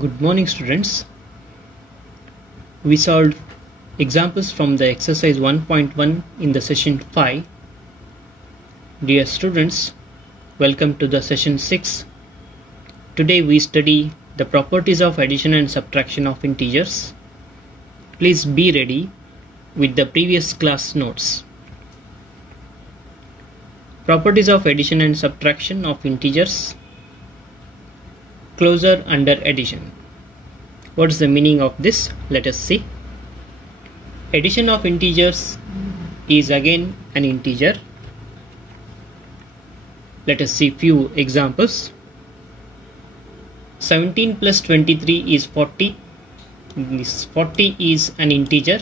Good morning, students. We solved examples from the exercise 1.1 in the session 5. Dear students, welcome to the session 6. Today we study the properties of addition and subtraction of integers. Please be ready with the previous class notes. Properties of addition and subtraction of integers. Closure under addition. What is the meaning of this? Let us see. Addition of integers is again an integer. Let us see few examples. 17 plus 23 is 40. This 40 is an integer.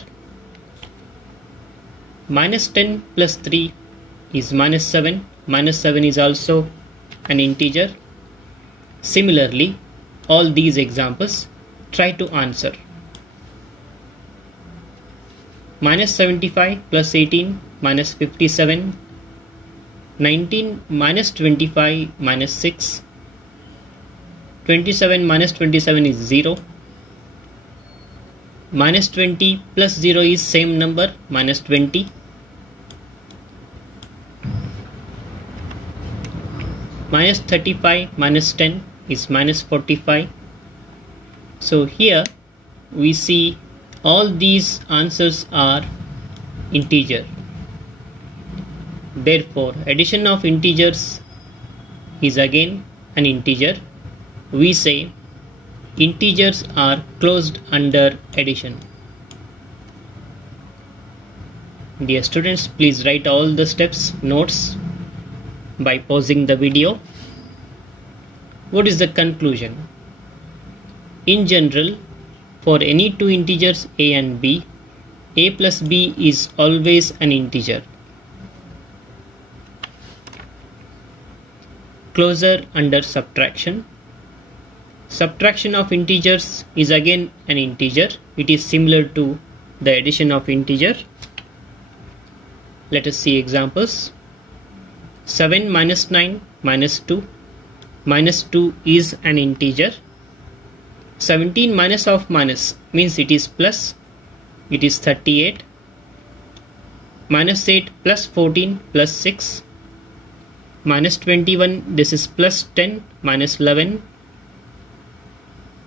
Minus 10 plus 3 is minus 7. Minus 7 is also an integer. Similarly, all these examples, try to answer. Minus 75 plus 18 minus 57. 19 minus 25 minus 6. 27 minus 27 is 0. Minus 20 plus 0 is same number, minus 20. Minus 35 minus 10 is minus 45. So here we see all these answers are integer. Therefore, addition of integers is again an integer. We say integers are closed under addition. Dear students, please write all the steps, notes by pausing the video. What is the conclusion? In general, for any two integers a and b, a plus b is always an integer. Closure under subtraction. Subtraction of integers is again an integer. It is similar to the addition of integer. Let us see examples. 7 minus 9 minus 2. Minus 2 is an integer. 17 minus of minus means it is plus. It is 38. Minus 8 plus 14 plus 6. Minus 21, this is plus 10 minus 11.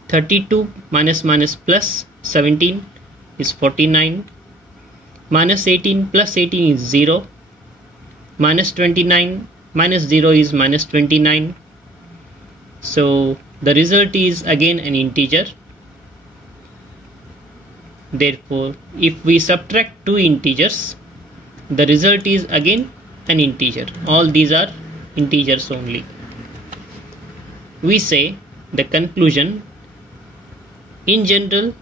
32 minus minus plus 17 is 49. Minus 18 plus 18 is 0. Minus 29 minus 0 is minus 29. So the result is again an integer. Therefore, if we subtract two integers, the result is again an integer. All these are integers only. We say the conclusion. In general,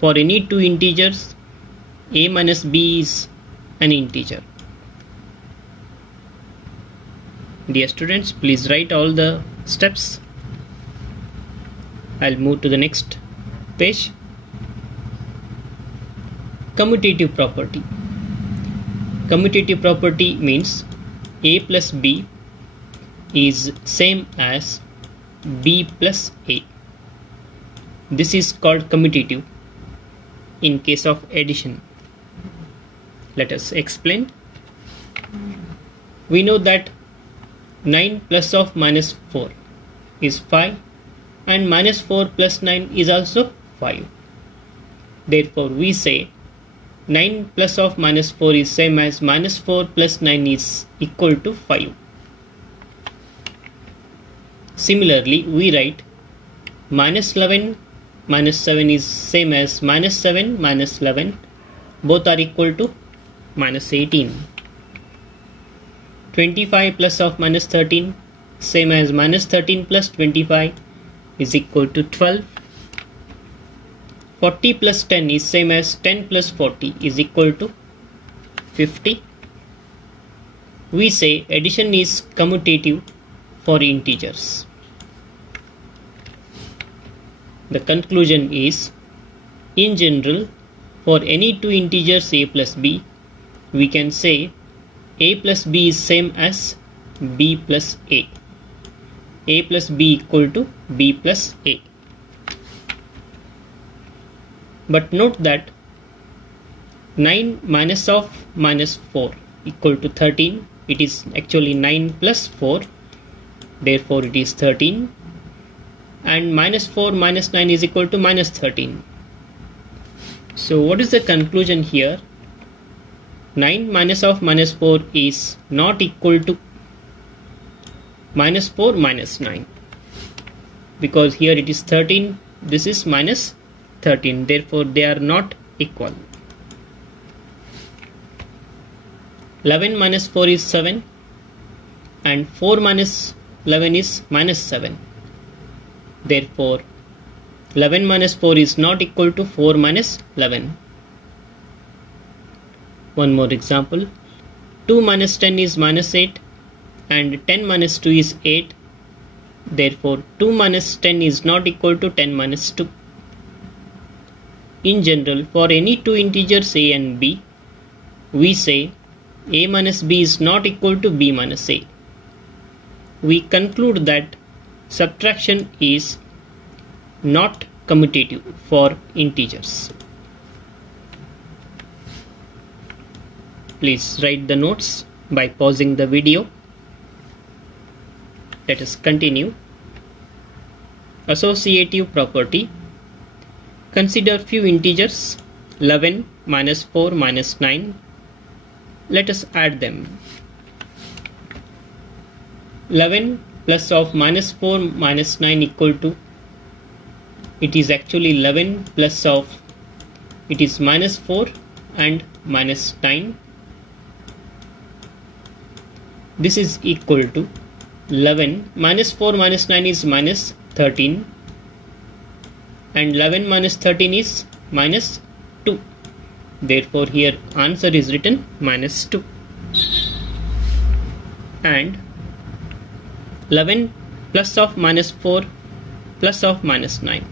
for any two integers, a minus b is an integer. Dear students, please write all the steps. I'll move to the next page. Commutative property. Commutative property means a plus b is same as b plus a. This is called commutative in case of addition. Let us explain. We know that 9 plus of minus 4 is 5 and minus 4 plus 9 is also 5. Therefore, we say 9 plus of minus 4 is same as minus 4 plus 9 is equal to 5. Similarly, we write minus 11 minus 7 is same as minus 7 minus 11. Both are equal to minus 18. 25 plus of minus 13 same as minus 13 plus 25 is equal to 12. 40 plus 10 is same as 10 plus 40 is equal to 50. We say addition is commutative for integers. The conclusion is, in general, for any two integers a plus b, we can say a plus b is same as b plus a. A plus b equal to b plus a. But note that 9 minus of minus 4 equal to 13. It is actually 9 plus 4. Therefore, it is 13. And minus 4 minus 9 is equal to minus 13. So what is the conclusion here? 9 minus of minus 4 is not equal to minus 4 minus 9. Because here it is 13. This is minus 13. Therefore, they are not equal. 11 minus 4 is 7. And 4 minus 11 is minus 7. Therefore, 11 minus 4 is not equal to 4 minus 11. One more example. 2 minus 10 is minus 8 and 10 minus 2 is 8. Therefore, 2 minus 10 is not equal to 10 minus 2. In general, for any two integers a and b, we say a minus b is not equal to b minus a. We conclude that subtraction is not commutative for integers. Please write the notes by pausing the video. Let us continue. Associative property. Consider few integers 11 minus 4 minus 9. Let us add them. 11 plus of minus 4 minus 9 equal to, it is actually 11 plus of, it is minus 4 and minus 9. This is equal to 11 minus 4 minus 9 is minus 13 and 11 minus 13 is minus 2. Therefore, here answer is written minus 2. And 11 plus of minus 4 plus of minus 9.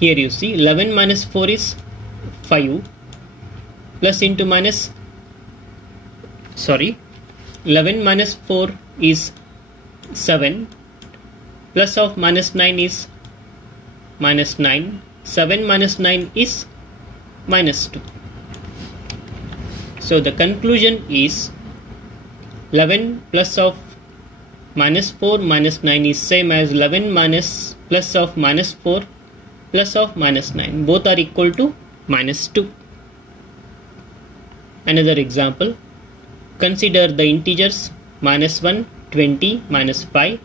Here you see 11 minus 4 is 5 plus into minus, 11 minus 4 is 7 plus of minus 9 is minus 9. 7 minus 9 is minus 2. So the conclusion is 11 plus of minus 4 minus 9 is same as 11 minus plus of minus 4 plus of minus 9. Both are equal to minus 2. Another example. Consider the integers minus 1, 20, minus 5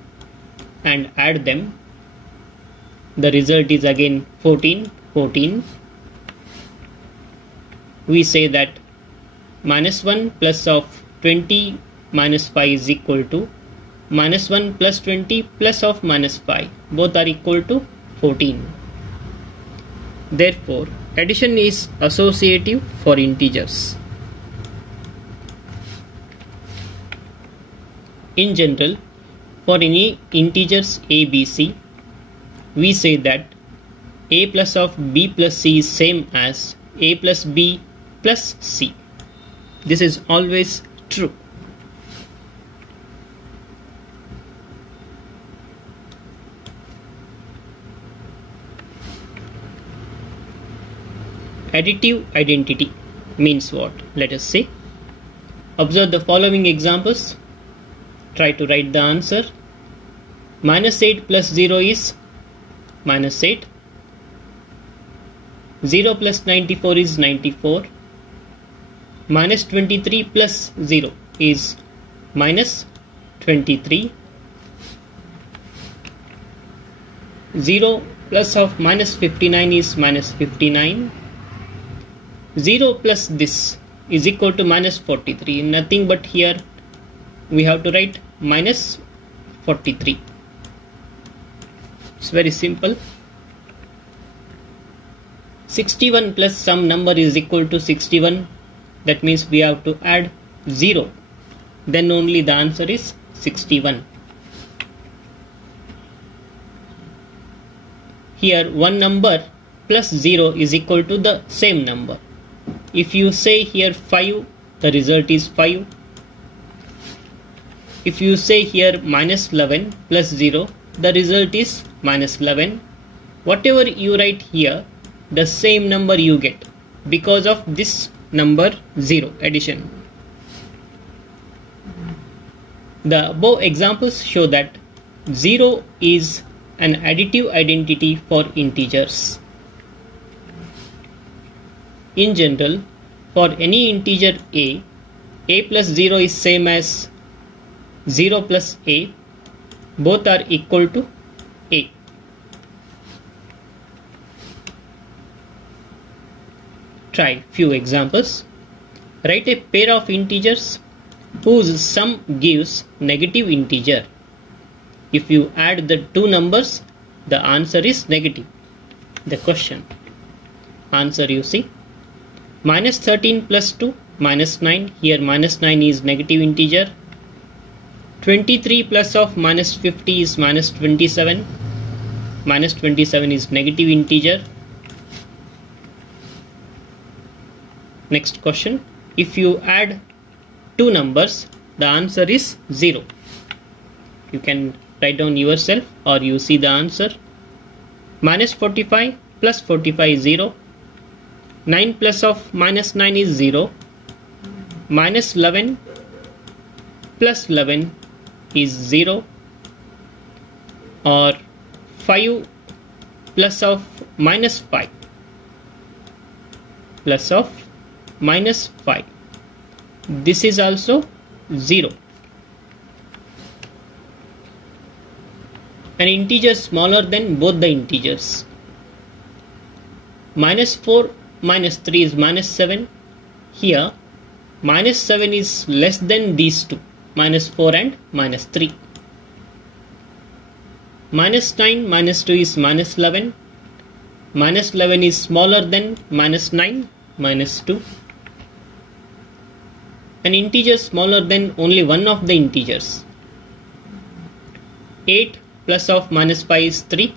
and add them. The result is again 14, 14. We say that minus 1 plus of 20 minus 5 is equal to minus 1 plus 20 plus of minus 5. Both are equal to 14. Therefore, addition is associative for integers. In general, for any integers a, b, c, we say that a plus of b plus c is same as a plus b plus c. This is always true. Additive identity means what? Let us see. Observe the following examples. Try to write the answer. Minus 8 plus 0 is minus 8. 0 plus 94 is 94. Minus 23 plus 0 is minus 23. 0 plus of minus 59 is minus 59. 0 plus this is equal to minus 43. Nothing but here we have to write minus 43. It's very simple. 61 plus some number is equal to 61. That means we have to add 0. Then only the answer is 61. Here one number plus 0 is equal to the same number. If you say here 5, the result is 5. If you say here minus 11 plus 0, the result is minus 11. Whatever you write here, the same number you get because of this number 0 addition. The above examples show that 0 is an additive identity for integers. In general, for any integer a plus 0 is same as 0 plus a. Both are equal to a. Try few examples. Write a pair of integers whose sum gives negative integer. If you add the two numbers, the answer is negative. The question. Answer you see. Minus 13 plus 2, minus 9. Here minus 9 is negative integer. 23 plus of minus 50 is minus 27. Minus 27 is negative integer. Next question. If you add two numbers, the answer is 0. You can write down yourself or you see the answer. Minus 45 plus 45 is 0. 9 plus of minus 9 is 0. Minus 11 plus 11 is 0. Or 5 plus of minus 5 plus of minus 5. This is also 0. An integer smaller than both the integers. Minus 4 minus 3 is minus 7. Here minus 7 is less than these two, minus 4 and minus 3. Minus 9 minus 2 is minus 11. Minus 11 is smaller than minus 9 minus 2. An integer smaller than only one of the integers. 8 plus of minus 5 is 3.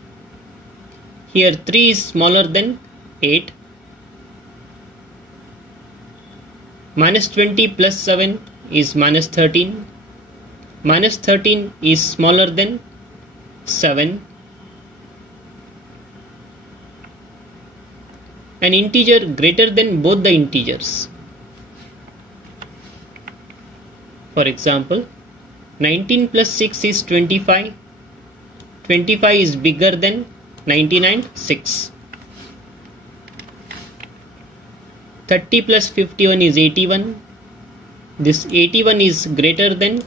Here 3 is smaller than 8. Minus 20 plus 7 is minus 13. Minus 13 is smaller than 7. An integer greater than both the integers. For example, 19 plus 6 is 25. 25 is bigger than 99, 6. 30 plus 51 is 81. This 81 is greater than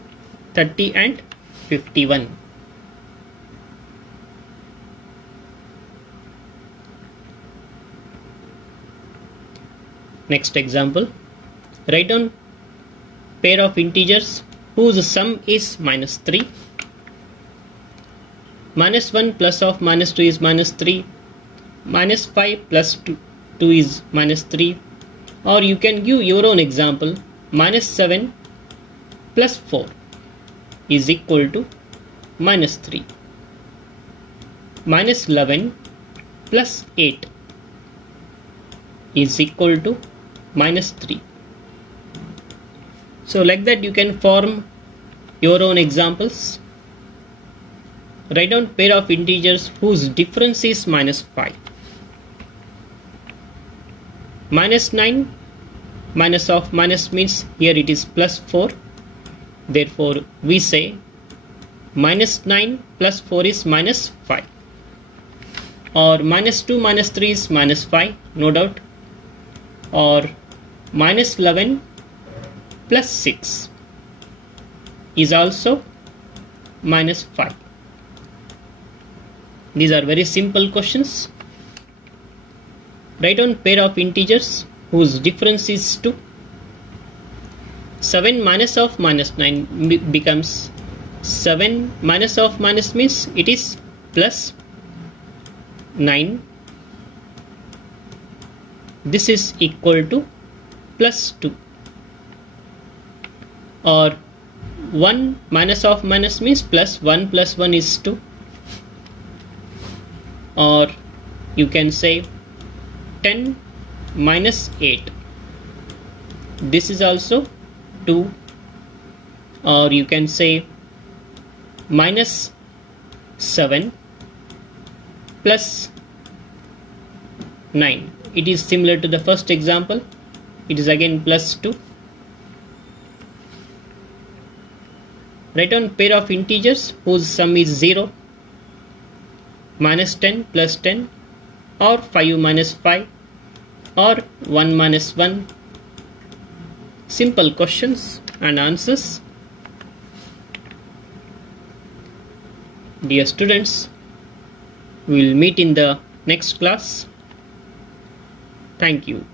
30 and 51. Next example. Write down pair of integers whose sum is minus 3. Minus 1 plus of minus 2 is minus 3. Minus 5 plus 2 is minus 3. Or you can give your own example. Minus 7 plus 4 is equal to minus 3. Minus 11 plus 8 is equal to minus 3. So like that you can form your own examples. Write down pair of integers whose difference is minus 5. Minus 9 minus of minus means here it is plus 4. Therefore we say minus 9 plus 4 is minus 5. Or minus 2 minus 3 is minus 5, no doubt. Or minus 11 plus 6 is also minus 5. These are very simple questions. Write down pair of integers whose difference is 2. 7 minus of minus 9 becomes 7 minus of minus means it is plus 9. This is equal to plus 2. Or 1 minus of minus means plus 1 plus 1 is 2. Or you can say 10 minus 8. This is also 2. Or you can say minus 7 plus 9. It is similar to the first example. It is again plus 2. Write down pair of integers whose sum is 0, minus 10 plus 10, or 5 minus 5, or 1 minus 1. Simple questions and answers. Dear students, we will meet in the next class. Thank you.